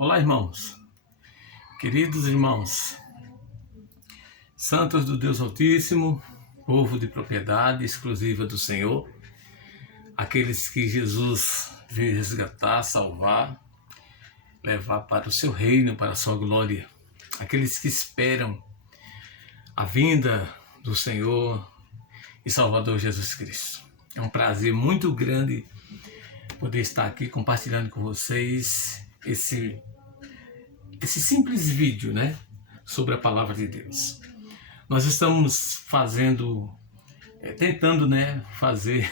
Olá, irmãos, queridos irmãos, santos do Deus Altíssimo, povo de propriedade exclusiva do Senhor, aqueles que Jesus veio resgatar, salvar, levar para o seu reino, para a sua glória, aqueles que esperam a vinda do Senhor e Salvador Jesus Cristo. É um prazer muito grande poder estar aqui compartilhando com vocês esse simples vídeo, sobre a palavra de Deus. Nós estamos tentando, fazer,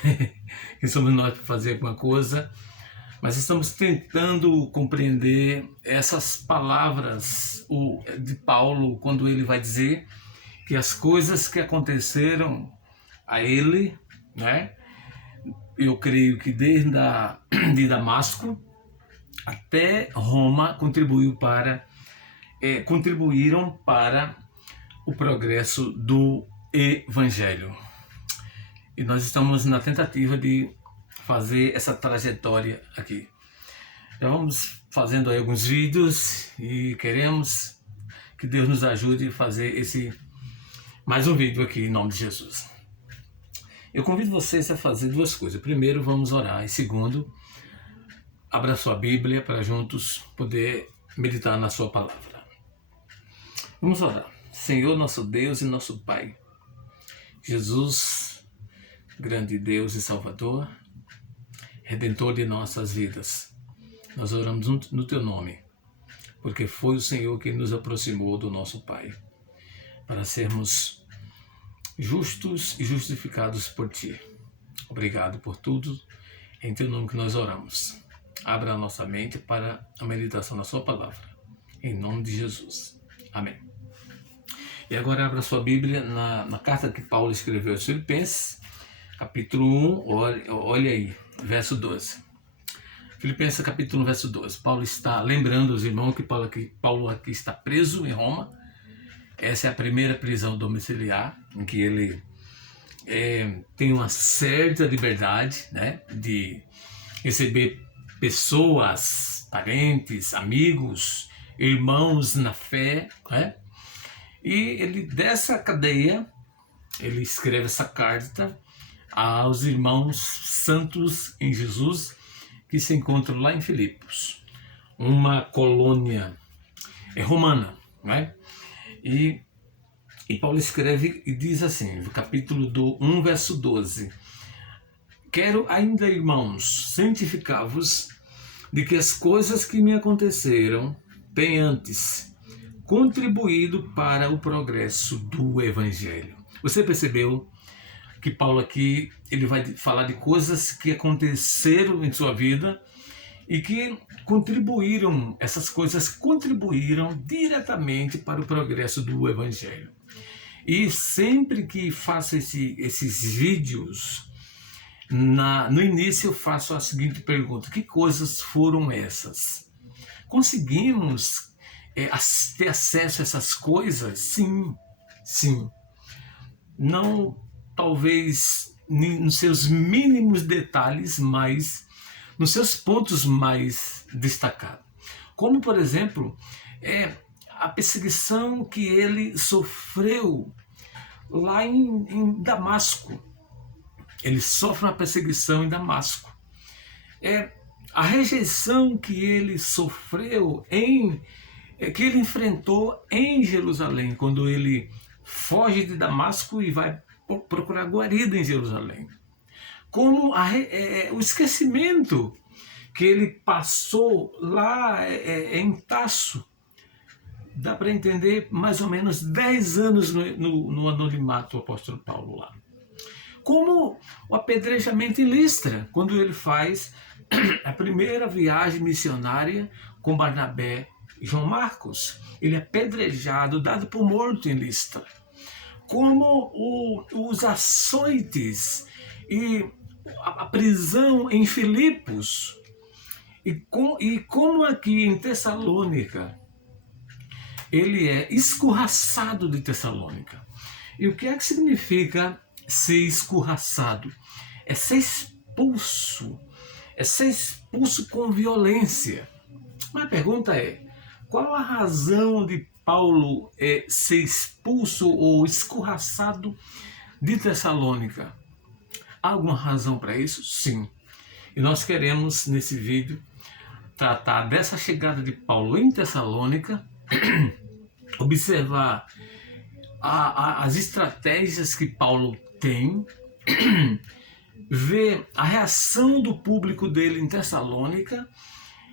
que somos nós para fazer alguma coisa, mas estamos tentando compreender essas palavras de Paulo, quando ele vai dizer que as coisas que aconteceram a ele, eu creio que de Damasco até Roma contribuíram para o progresso do Evangelho. E nós estamos na tentativa de fazer essa trajetória aqui. Já vamos fazendo aí alguns vídeos e queremos que Deus nos ajude a fazer mais um vídeo aqui em nome de Jesus. Eu convido vocês a fazer duas coisas. Primeiro, vamos orar. E segundo, abra sua Bíblia para juntos poder meditar na sua palavra. Vamos orar. Senhor, nosso Deus e nosso Pai, Jesus, grande Deus e Salvador, Redentor de nossas vidas, nós oramos no Teu nome, porque foi o Senhor que nos aproximou do nosso Pai, para sermos justos e justificados por Ti. Obrigado por tudo, em Teu nome que nós oramos. Abra a nossa mente para a meditação da Sua palavra, em nome de Jesus. Amém. E agora abra sua Bíblia na carta que Paulo escreveu aos Filipenses, capítulo 1, olha aí, verso 12. Filipenses capítulo 1, verso 12. Paulo está lembrando os irmãos que Paulo aqui está preso em Roma. Essa é a primeira prisão domiciliar, em que ele tem uma certa liberdade, de receber pessoas, parentes, amigos, irmãos na fé, E ele, dessa cadeia, ele escreve essa carta aos irmãos santos em Jesus que se encontram lá em Filipos, uma colônia romana, E Paulo escreve e diz assim, no capítulo 1, verso 12: Quero ainda, irmãos, cientificar-vos de que as coisas que me aconteceram têm antes contribuído para o progresso do Evangelho. Você percebeu que Paulo aqui ele vai falar de coisas que aconteceram em sua vida e que essas coisas contribuíram diretamente para o progresso do Evangelho. E sempre que faço esses vídeos, no início eu faço a seguinte pergunta: que coisas foram essas? Conseguimos ter acesso a essas coisas? Sim. Não, talvez, nos seus mínimos detalhes, mas nos seus pontos mais destacados. Como, por exemplo, a perseguição que ele sofreu lá em Damasco. Ele sofre uma perseguição em Damasco. A rejeição que ele sofreu que ele enfrentou em Jerusalém, quando ele foge de Damasco e vai procurar guarida em Jerusalém. Como o esquecimento que ele passou lá em Tasso. Dá para entender mais ou menos 10 anos no anonimato do apóstolo Paulo lá. Como o apedrejamento em Listra, quando ele faz a primeira viagem missionária com Barnabé e João Marcos. Ele é apedrejado, dado por morto em Listra. Como os açoites e a prisão em Filipos. E como aqui em Tessalônica, ele é escorraçado de Tessalônica. E o que é que significa ser escorraçado? É ser expulso com violência. Mas a pergunta é, qual a razão de Paulo ser expulso ou escorraçado de Tessalônica? Há alguma razão para isso? Sim. E nós queremos, nesse vídeo, tratar dessa chegada de Paulo em Tessalônica, observar as estratégias que Paulo tem, ver a reação do público dele em Tessalônica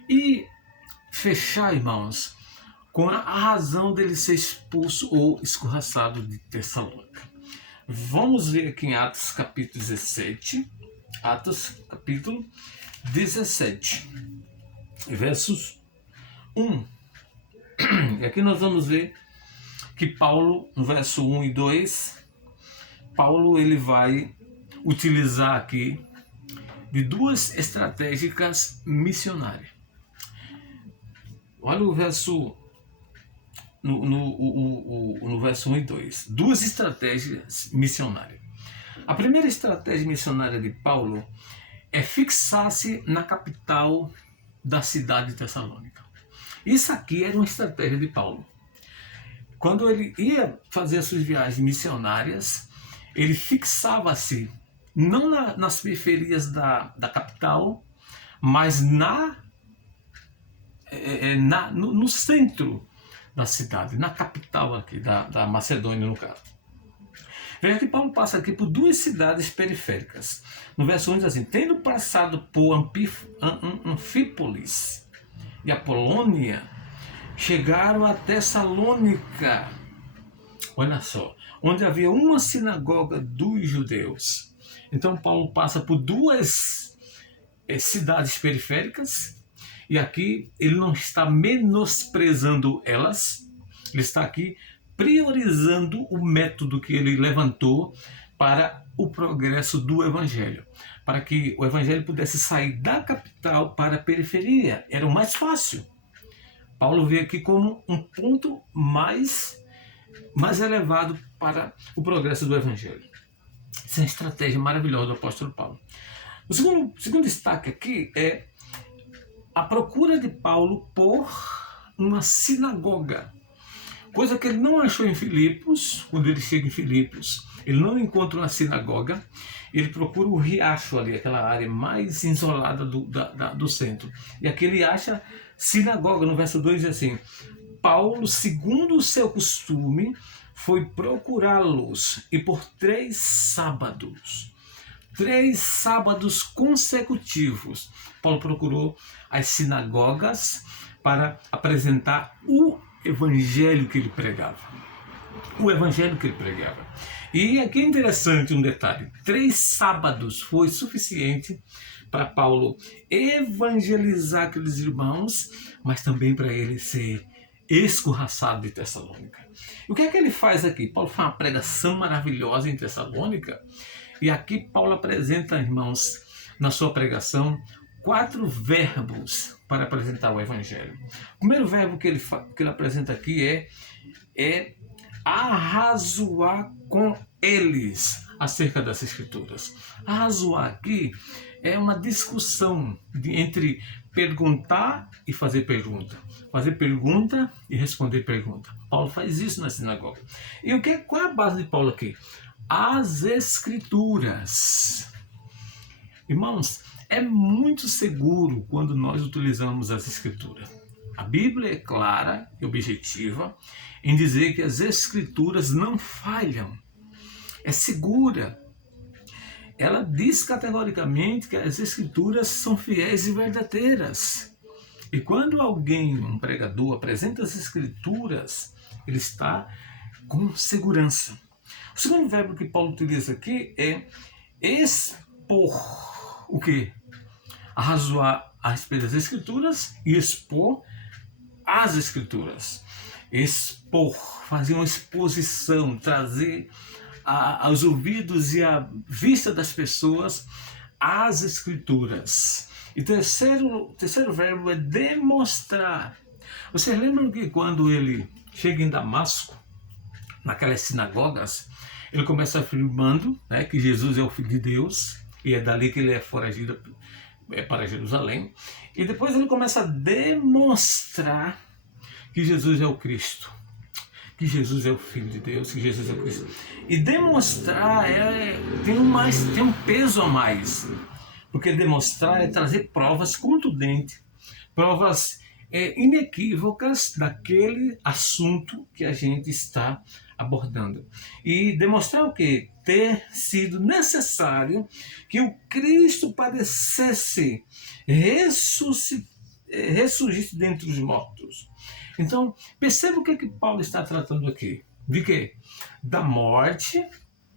e fechar, irmãos, com a razão dele ser expulso ou escorraçado de Tessalônica. Vamos ver aqui em Atos capítulo 17, Atos capítulo 17, versos 1. E aqui nós vamos ver que Paulo, no verso 1 e 2, Paulo ele vai utilizar aqui de duas estratégicas missionárias. Olha o verso no verso 1 e 2. Duas estratégias missionárias. A primeira estratégia missionária de Paulo é fixar-se na capital da cidade de Tessalônica. Isso aqui era uma estratégia de Paulo. Quando ele ia fazer as suas viagens missionárias, ele fixava-se não nas periferias da capital, mas no centro da cidade, na capital aqui, da Macedônia, no caso. Veja que Paulo passa aqui por duas cidades periféricas. No verso 1 diz assim: tendo passado por Anfípolis e Apolônia, chegaram a Tessalônica, olha só, onde havia uma sinagoga dos judeus. Então Paulo passa por duas cidades periféricas, e aqui ele não está menosprezando elas, ele está aqui priorizando o método que ele levantou para o progresso do Evangelho, para que o Evangelho pudesse sair da capital para a periferia. Era o mais fácil. Paulo vê aqui como um ponto mais elevado para o progresso do Evangelho. Essa é uma estratégia maravilhosa do apóstolo Paulo. O segundo destaque aqui é a procura de Paulo por uma sinagoga, coisa que ele não achou em Filipos. Quando ele chega em Filipos, ele não encontra uma sinagoga, ele procura o riacho ali, aquela área mais isolada do centro. E aqui ele acha sinagoga. No verso 2 diz assim: Paulo, segundo o seu costume, foi procurá-los, e por 3 sábados consecutivos, Paulo procurou as sinagogas para apresentar o evangelho que ele pregava. O evangelho que ele pregava. E aqui é interessante um detalhe: 3 sábados foi suficiente para Paulo evangelizar aqueles irmãos, mas também para ele ser escorraçado de Tessalônica. E o que é que ele faz aqui? Paulo faz uma pregação maravilhosa em Tessalônica, e aqui Paulo apresenta, irmãos, na sua pregação, 4 verbos para apresentar o Evangelho. O primeiro verbo que ele apresenta aqui é arrazoar com eles acerca das Escrituras. Arrazoar aqui é uma discussão entre perguntar e fazer pergunta. Fazer pergunta e responder pergunta. Paulo faz isso na sinagoga. E qual é a base de Paulo aqui? As Escrituras. Irmãos, é muito seguro quando nós utilizamos as Escrituras. A Bíblia é clara e objetiva em dizer que as Escrituras não falham. É segura. Ela diz categoricamente que as Escrituras são fiéis e verdadeiras. E quando alguém, um pregador, apresenta as Escrituras, ele está com segurança. O segundo verbo que Paulo utiliza aqui é expor. O quê? Arrazoar a respeito das Escrituras e expor as Escrituras. Expor, fazer uma exposição, trazer aos ouvidos e à vista das pessoas as Escrituras. E o terceiro verbo é demonstrar. Vocês lembram que quando ele chega em Damasco, naquelas sinagogas, ele começa afirmando, né, que Jesus é o Filho de Deus, e é dali que ele é foragido para Jerusalém, e depois ele começa a demonstrar que Jesus é o Cristo, que Jesus é o Filho de Deus, que Jesus é o Cristo. E demonstrar tem um peso a mais, porque demonstrar é trazer provas contundentes, provas inequívocas daquele assunto que a gente está abordando. E demonstrar o quê? Ter sido necessário que o Cristo padecesse, ressurgisse dentre os mortos. Então, perceba o que Paulo está tratando aqui. De quê? Da morte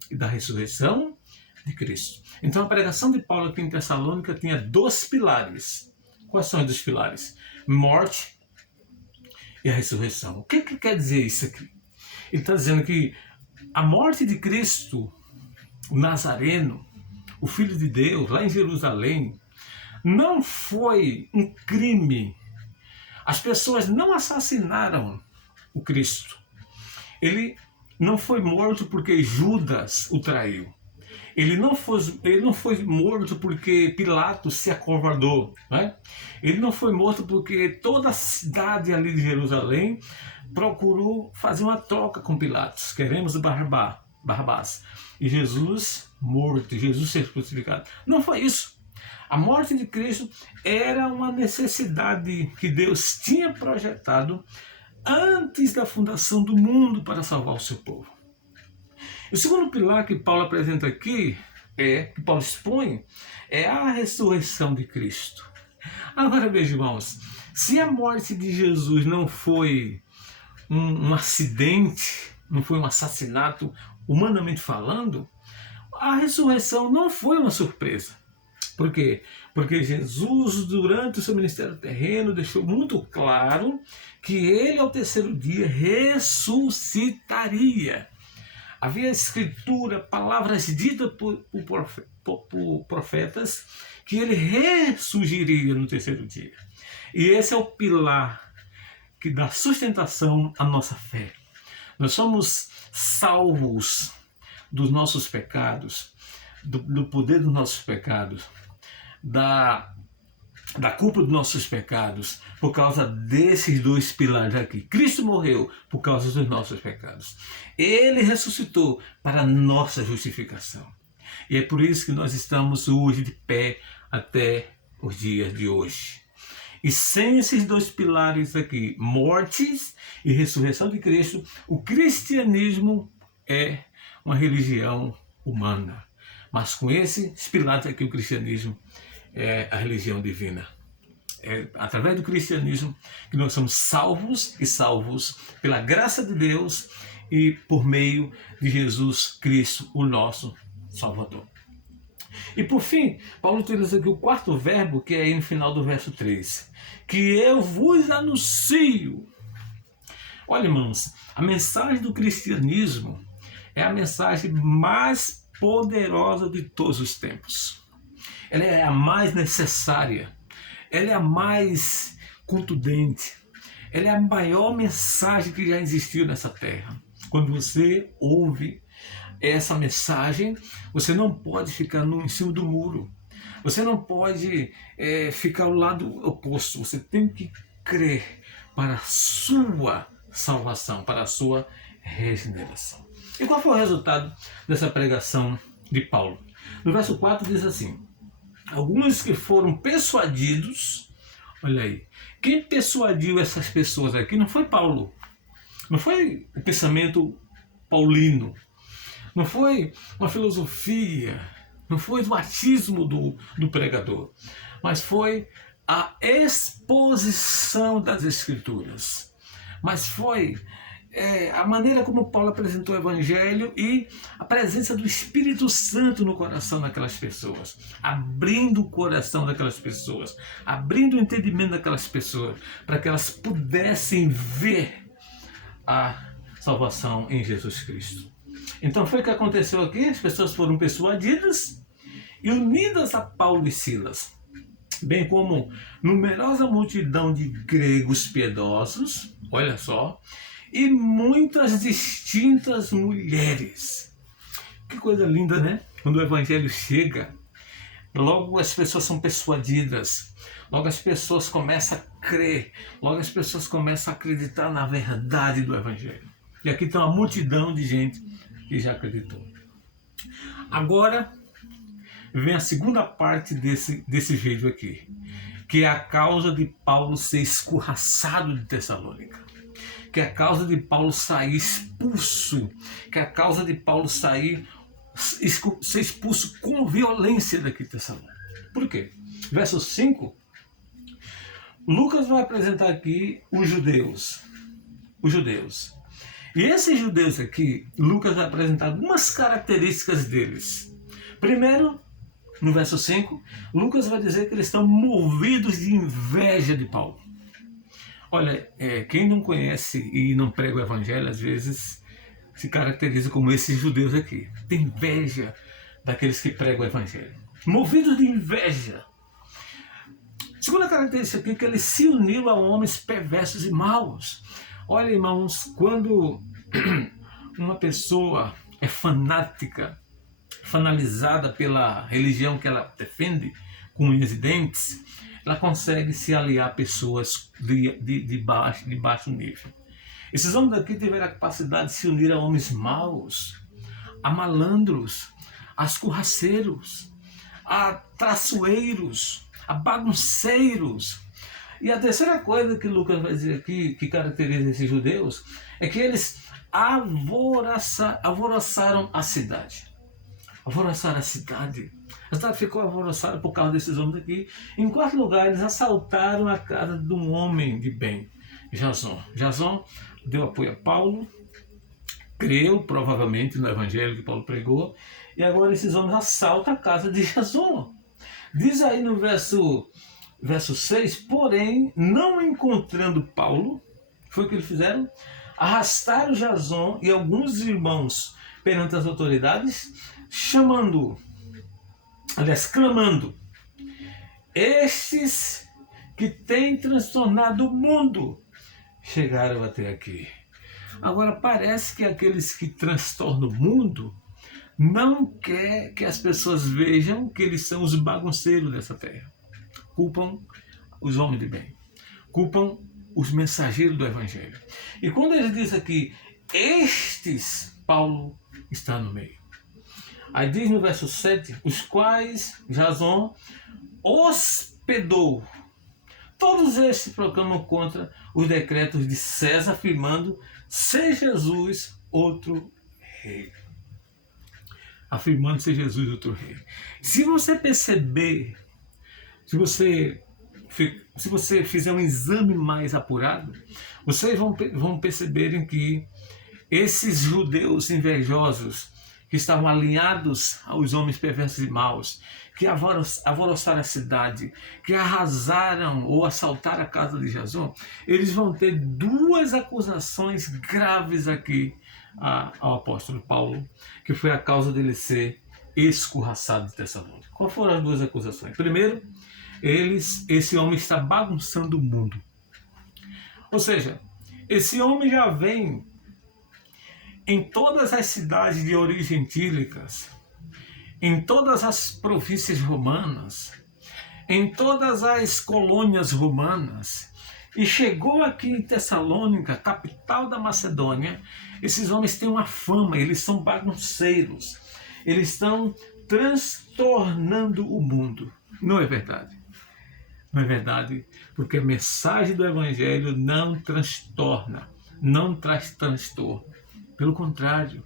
e da ressurreição de Cristo. Então, a pregação de Paulo aqui em Tessalônica tinha 2 pilares. Quais são os 2 pilares? Morte e a ressurreição. O que quer dizer isso aqui? Ele está dizendo que a morte de Cristo, o Nazareno, o Filho de Deus, lá em Jerusalém, não foi um crime. As pessoas não assassinaram o Cristo. Ele não foi morto porque Judas o traiu. Ele não foi morto porque Pilatos se acovardou. Né? Ele não foi morto porque toda a cidade ali de Jerusalém procurou fazer uma troca com Pilatos. Queremos Barrabás. E Jesus morto, Jesus ser crucificado. Não foi isso. A morte de Cristo era uma necessidade que Deus tinha projetado antes da fundação do mundo para salvar o seu povo. O segundo pilar que Paulo apresenta aqui, que Paulo expõe, é a ressurreição de Cristo. Agora veja, irmãos, se a morte de Jesus não foi um acidente, não foi um assassinato, humanamente falando, a ressurreição não foi uma surpresa. Por quê? Porque Jesus, durante o seu ministério terreno, deixou muito claro que ele, ao terceiro dia, ressuscitaria. Havia escritura, palavras ditas por profetas, que ele ressurgiria no terceiro dia. E esse é o pilar que dá sustentação à nossa fé. Nós somos salvos dos nossos pecados, do poder dos nossos pecados, da culpa dos nossos pecados, por causa desses 2 pilares aqui. Cristo morreu por causa dos nossos pecados. Ele ressuscitou para a nossa justificação. E é por isso que nós estamos hoje de pé até os dias de hoje. E sem esses 2 pilares aqui, mortes e ressurreição de Cristo, o cristianismo é uma religião humana. Mas com esses pilares aqui, o cristianismo é a religião divina. É através do cristianismo que nós somos salvos pela graça de Deus e por meio de Jesus Cristo, o nosso Salvador. E por fim, Paulo utiliza aqui o 4º verbo, que é aí no final do verso 3. Que eu vos anuncio. Olha, irmãos, a mensagem do cristianismo é a mensagem mais poderosa de todos os tempos. Ela é a mais necessária, ela é a mais contundente, ela é a maior mensagem que já existiu nessa terra. Quando você ouve essa mensagem, você não pode ficar em cima do muro, você não pode ficar ao lado oposto, você tem que crer para a sua salvação, para a sua regeneração. E qual foi o resultado dessa pregação de Paulo? No verso 4 diz assim: alguns que foram persuadidos, olha aí, quem persuadiu essas pessoas aqui não foi Paulo, não foi o pensamento paulino, não foi uma filosofia, não foi o achismo do pregador, mas foi a exposição das Escrituras, mas foi a maneira como Paulo apresentou o Evangelho e a presença do Espírito Santo no coração daquelas pessoas, abrindo o coração daquelas pessoas, abrindo o entendimento daquelas pessoas, para que elas pudessem ver a salvação em Jesus Cristo. Então foi o que aconteceu aqui, as pessoas foram persuadidas e unidas a Paulo e Silas, bem como numerosa multidão de gregos piedosos, olha só, e muitas distintas mulheres. Que coisa linda, né? Quando o Evangelho chega, logo as pessoas são persuadidas, logo as pessoas começam a crer, logo as pessoas começam a acreditar na verdade do Evangelho. E aqui tem uma multidão de gente que já acreditou. Agora vem a segunda parte desse vídeo aqui, que é a causa de Paulo ser escorraçado de Tessalônica, que é a causa de Paulo sair expulso, que é a causa de Paulo ser expulso com violência daqui de Tessalônica. Por quê? Verso 5, Lucas vai apresentar aqui os judeus. E esses judeus aqui, Lucas vai apresentar algumas características deles. Primeiro, no verso 5, Lucas vai dizer que eles estão movidos de inveja de Paulo. Olha, quem não conhece e não prega o Evangelho, às vezes se caracteriza como esses judeus aqui. Tem inveja daqueles que pregam o Evangelho. Movidos de inveja. Segunda característica aqui é que eles se uniram a homens perversos e maus. Olha, irmãos, quando uma pessoa é fanatizada pela religião que ela defende, com unhas e dentes, ela consegue se aliar a pessoas de baixo nível. Esses homens daqui tiveram a capacidade de se unir a homens maus, a malandros, a escorraceiros, a traiçoeiros, a bagunceiros. E a terceira coisa que Lucas vai dizer aqui, que caracteriza esses judeus, é que eles alvoroçaram a cidade. Alvoroçaram a cidade. A cidade ficou alvoroçada por causa desses homens aqui. Em quarto lugar, eles assaltaram a casa de um homem de bem, Jason. Jason deu apoio a Paulo, creu provavelmente no evangelho que Paulo pregou, e agora esses homens assaltam a casa de Jason. Diz aí no verso 6, porém, não encontrando Paulo, foi o que eles fizeram? Arrastaram Jason e alguns irmãos perante as autoridades, clamando, estes que têm transtornado o mundo chegaram até aqui. Agora parece que aqueles que transtornam o mundo não quer que as pessoas vejam que eles são os bagunceiros dessa terra. Culpam os homens de bem. Culpam os mensageiros do Evangelho. E quando ele diz aqui, estes, Paulo está no meio. Aí diz no verso 7, os quais Jason hospedou. Todos estes proclamam contra os decretos de César, afirmando ser Jesus outro rei. Afirmando ser Jesus outro rei. Se você perceber, se você fizer um exame mais apurado, vocês vão perceberem que esses judeus invejosos, que estavam alinhados aos homens perversos e maus, que alvoroçaram a cidade, que arrasaram ou assaltaram a casa de Jason, eles vão ter duas acusações graves aqui ao apóstolo Paulo, que foi a causa dele ser escorraçado de Tessalônica. Quais foram as duas acusações? Primeiro, esse homem está bagunçando o mundo. Ou seja, esse homem já vem em todas as cidades de origem gentílicas, em todas as províncias romanas, em todas as colônias romanas, e chegou aqui em Tessalônica, capital da Macedônia. Esses homens têm uma fama, eles são bagunceiros, eles estão transtornando o mundo. Não é verdade? Não é verdade, porque a mensagem do Evangelho não transtorna, não traz transtorno. Pelo contrário,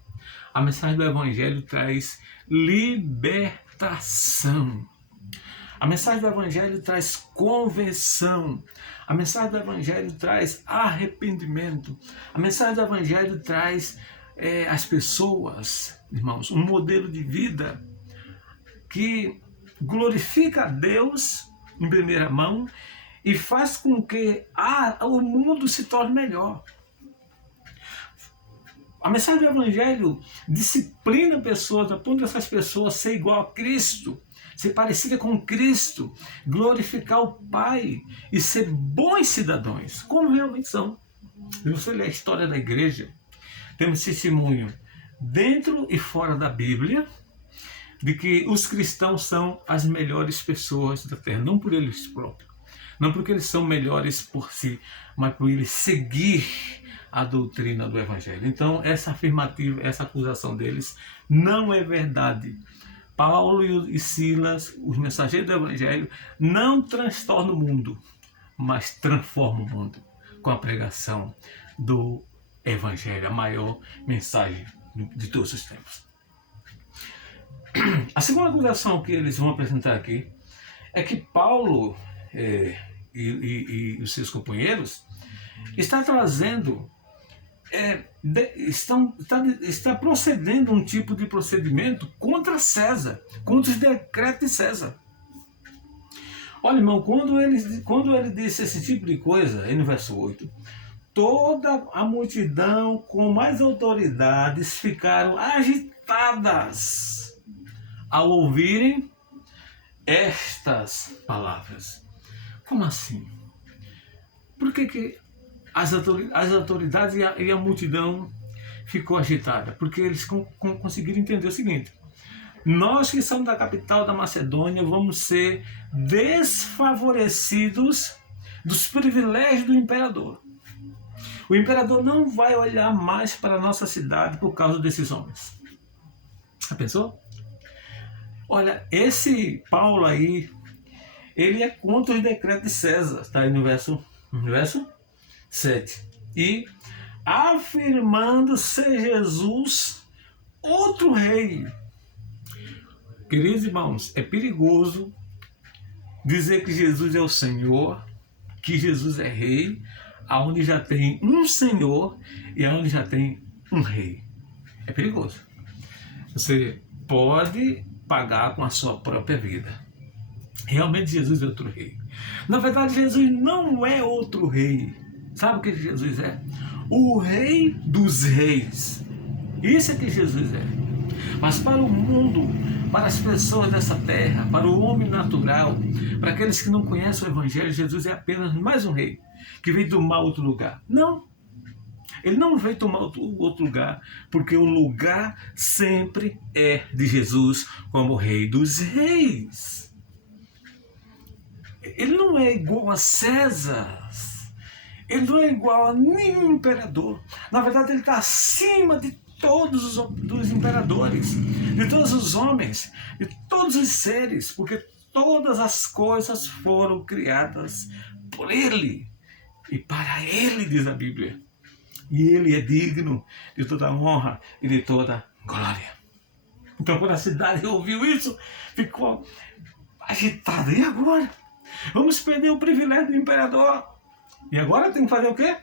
a mensagem do Evangelho traz libertação. A mensagem do Evangelho traz conversão. A mensagem do Evangelho traz arrependimento. A mensagem do Evangelho traz às pessoas, irmãos, um modelo de vida que glorifica a Deus em primeira mão e faz com que o mundo se torne melhor. A mensagem do Evangelho disciplina pessoas a ponto dessas pessoas ser igual a Cristo, ser parecida com Cristo, glorificar o Pai e ser bons cidadãos, como realmente são. Se você ler a história da igreja, temos testemunho dentro e fora da Bíblia de que os cristãos são as melhores pessoas da terra, não por eles próprios, não porque eles são melhores por si, mas por eles seguir a doutrina do Evangelho. Então, essa afirmativa, essa acusação deles não é verdade. Paulo e Silas, os mensageiros do Evangelho, não transtornam o mundo, mas transformam o mundo com a pregação do Evangelho, a maior mensagem de todos os tempos. A segunda acusação que eles vão apresentar aqui é que Paulo e os seus companheiros está trazendo, está procedendo um tipo de procedimento contra César, contra os decretos de César. Olha, irmão, quando ele disse esse tipo de coisa, aí no verso 8, toda a multidão com mais autoridades ficaram agitadas ao ouvirem estas palavras. Como assim? Por que as autoridades e a multidão ficou agitada? Porque eles conseguiram entender o seguinte: nós que somos da capital da Macedônia vamos ser desfavorecidos dos privilégios do imperador. O imperador não vai olhar mais para a nossa cidade por causa desses homens. Já pensou? Olha, esse Paulo aí, ele é contra os decretos de César, está aí no verso 7. E afirmando ser Jesus outro rei. Queridos irmãos, é perigoso dizer que Jesus é o Senhor, que Jesus é rei, aonde já tem um Senhor e aonde já tem um rei. É perigoso. Você pode pagar com a sua própria vida. Realmente Jesus é outro rei. Na verdade, Jesus não é outro rei. Sabe o que Jesus é? O rei dos reis. Isso é que Jesus é. Mas para o mundo, para as pessoas dessa terra, para o homem natural, para aqueles que não conhecem o Evangelho, Jesus é apenas mais um rei que veio tomar outro lugar. Não. Ele não veio tomar outro lugar, porque o lugar sempre é de Jesus como Rei dos Reis. Ele não é igual a César. Ele não é igual a nenhum imperador. Na verdade, ele está acima de todos os imperadores, de todos os homens, de todos os seres, porque todas as coisas foram criadas por ele e para ele, diz a Bíblia. E ele é digno de toda honra e de toda glória. Então, quando a cidade ouviu isso, ficou agitada. E agora? Vamos perder o privilégio do imperador. E agora tem que fazer o quê?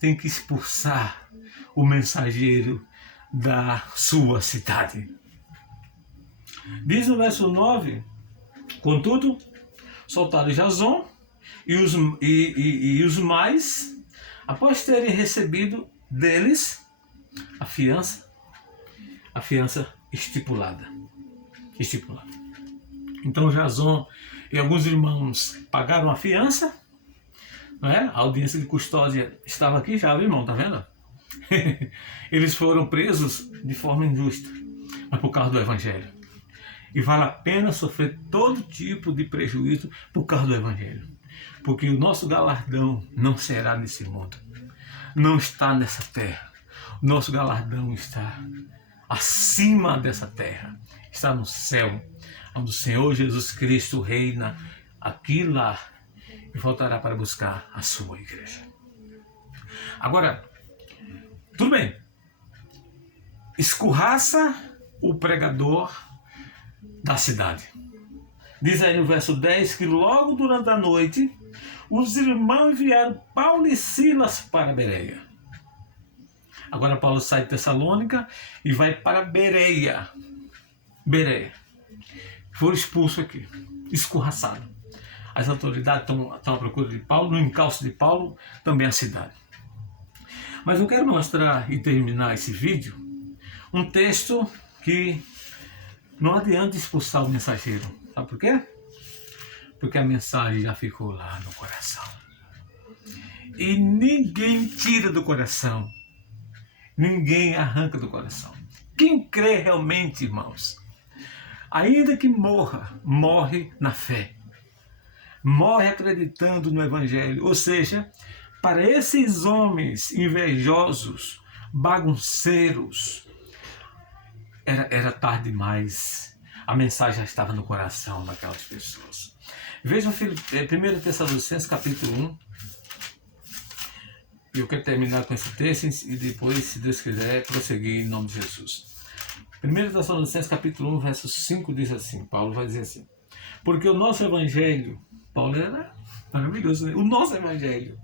Tem que expulsar o mensageiro da sua cidade. Diz no verso 9: contudo, soltaram Jason e os mais, após terem recebido deles a fiança estipulada. Então Jason e alguns irmãos pagaram a fiança, não é? A audiência de custódia estava aqui já, o irmão, tá vendo? Eles foram presos de forma injusta, mas por causa do Evangelho. E vale a pena sofrer todo tipo de prejuízo por causa do Evangelho. Porque o nosso galardão não será nesse mundo. Não está nessa terra. O nosso galardão está acima dessa terra. Está no céu, onde o Senhor Jesus Cristo reina aqui e lá e voltará para buscar a sua igreja. Agora, tudo bem. Escorraça o pregador da cidade. Diz aí no verso 10 que logo durante a noite os irmãos enviaram Paulo e Silas para Bereia. Agora Paulo sai de Tessalônica e vai para Bereia. Foram expulsos aqui, escorraçados. As autoridades estão à procura de Paulo, no encalço de Paulo, também a cidade. Mas eu quero mostrar e terminar esse vídeo um texto que não adianta expulsar o mensageiro. Sabe por quê? Porque a mensagem já ficou lá no coração. E ninguém tira do coração. Ninguém arranca do coração. Quem crê realmente, irmãos, ainda que morra, morre na fé. Morre acreditando no Evangelho. Ou seja, para esses homens invejosos, bagunceiros, era tarde demais. A mensagem já estava no coração daquelas pessoas. Vejam 1 Tessalonicenses capítulo 1. E eu quero terminar com esse texto e depois, se Deus quiser, prosseguir em nome de Jesus. 1 Tessalonicenses capítulo 1, verso 5 diz assim, Paulo vai dizer assim: porque o nosso evangelho, Paulo era maravilhoso, né? O nosso evangelho,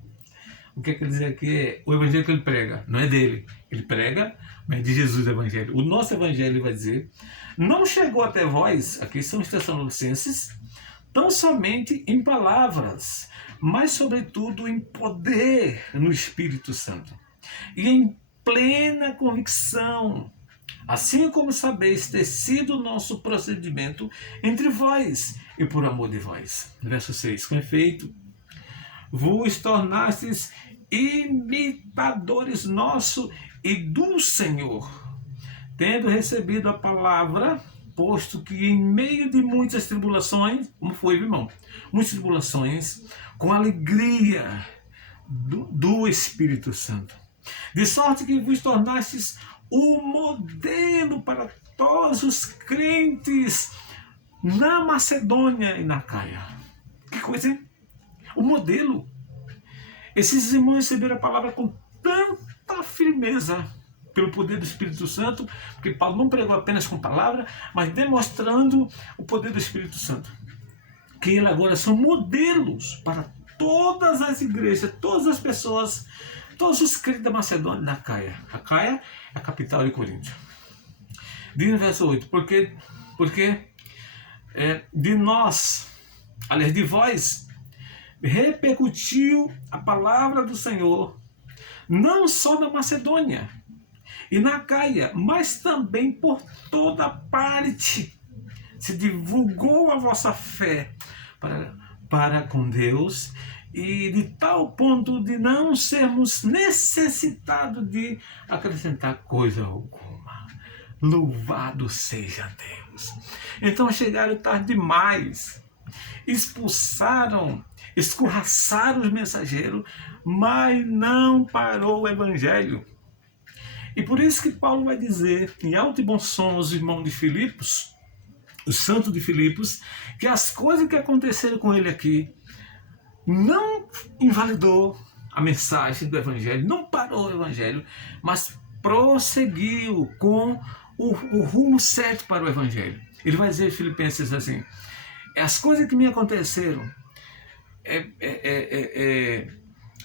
o que quer dizer aqui é o evangelho que ele prega, não é dele, ele prega, mas é de Jesus o evangelho. O nosso evangelho, ele vai dizer, não chegou até vós, aqui são os Tessalonicenses, tão somente em palavras, mas sobretudo em poder no Espírito Santo e em plena convicção, assim como sabeis ter sido o nosso procedimento entre vós e por amor de vós. Verso 6, com efeito, vos tornastes imitadores nosso e do Senhor, tendo recebido a palavra, posto que em meio de muitas tribulações, como foi, irmão? Muitas tribulações, com alegria do Espírito Santo. De sorte que vos tornastes o modelo para todos os crentes na Macedônia e na Caia. Que coisa, hein? O modelo. Esses irmãos receberam a palavra com tanta firmeza, pelo poder do Espírito Santo, porque Paulo não pregou apenas com palavra, mas demonstrando o poder do Espírito Santo. Que eles agora são modelos para todas as igrejas, todas as pessoas, todos os crentes da Macedônia e da Caia. A Caia é a capital de Corinto. Diz no verso 8, porque de nós, aliás, de vós, repercutiu a palavra do Senhor, não só na Macedônia e na Caia, mas também por toda parte. Se divulgou a vossa fé para com Deus, e de tal ponto de não sermos necessitados de acrescentar coisa alguma. Louvado seja Deus. Então chegaram tarde demais, expulsaram, escorraçaram os mensageiros, mas não parou o evangelho. E por isso que Paulo vai dizer, em alto e bom som, aos irmãos de Filipos, o santo de Filipos, que as coisas que aconteceram com ele aqui não invalidou a mensagem do evangelho, não parou o evangelho, mas prosseguiu com o rumo certo para o evangelho. Ele vai dizer em Filipenses assim: as coisas que me aconteceram,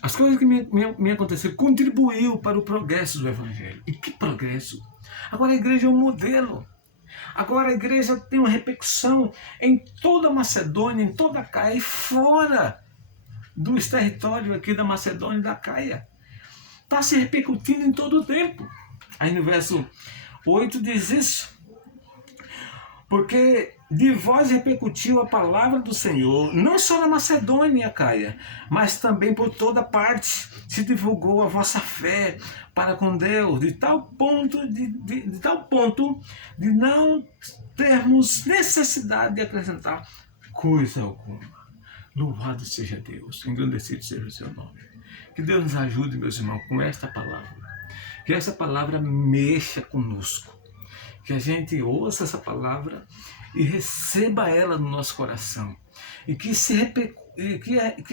as coisas que me aconteceram contribuiu para o progresso do evangelho. E que progresso? Agora a igreja é um modelo. Agora a igreja tem uma repercussão em toda a Macedônia, em toda a Caia e fora dos territórios aqui da Macedônia e da Caia. Está se repercutindo em todo o tempo. Aí no verso 8 diz isso: porque de vós repercutiu a palavra do Senhor, não só na Macedônia e a Caia, mas também por toda parte se divulgou a vossa fé para com Deus, de tal ponto de não termos necessidade de acrescentar coisa alguma. Louvado seja Deus, engrandecido seja o seu nome. Que Deus nos ajude, meus irmãos, com esta palavra. Que essa palavra mexa conosco. Que a gente ouça essa palavra e receba ela no nosso coração. E que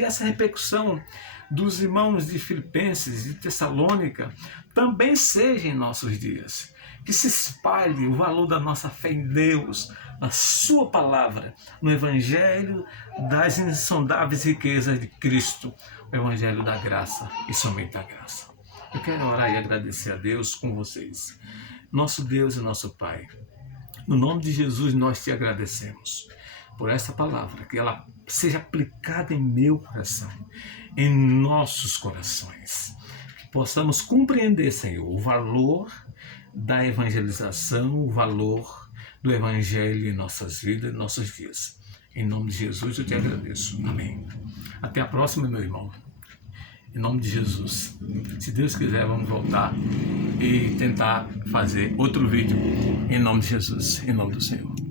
essa repercussão dos irmãos de Filipenses e Tessalônica também seja em nossos dias. Que se espalhe o valor da nossa fé em Deus, na sua palavra, no evangelho das insondáveis riquezas de Cristo, o evangelho da graça e somente da graça. Eu quero orar e agradecer a Deus com vocês. Nosso Deus e nosso Pai, no nome de Jesus nós te agradecemos por essa palavra, que ela seja aplicada em meu coração, em nossos corações, que possamos compreender, Senhor, o valor da evangelização, o valor do evangelho em nossas vidas, em nossos dias. Em nome de Jesus eu te agradeço. Amém. Até a próxima, meu irmão. Em nome de Jesus. Se Deus quiser, vamos voltar e tentar fazer outro vídeo. Em nome de Jesus. Em nome do Senhor.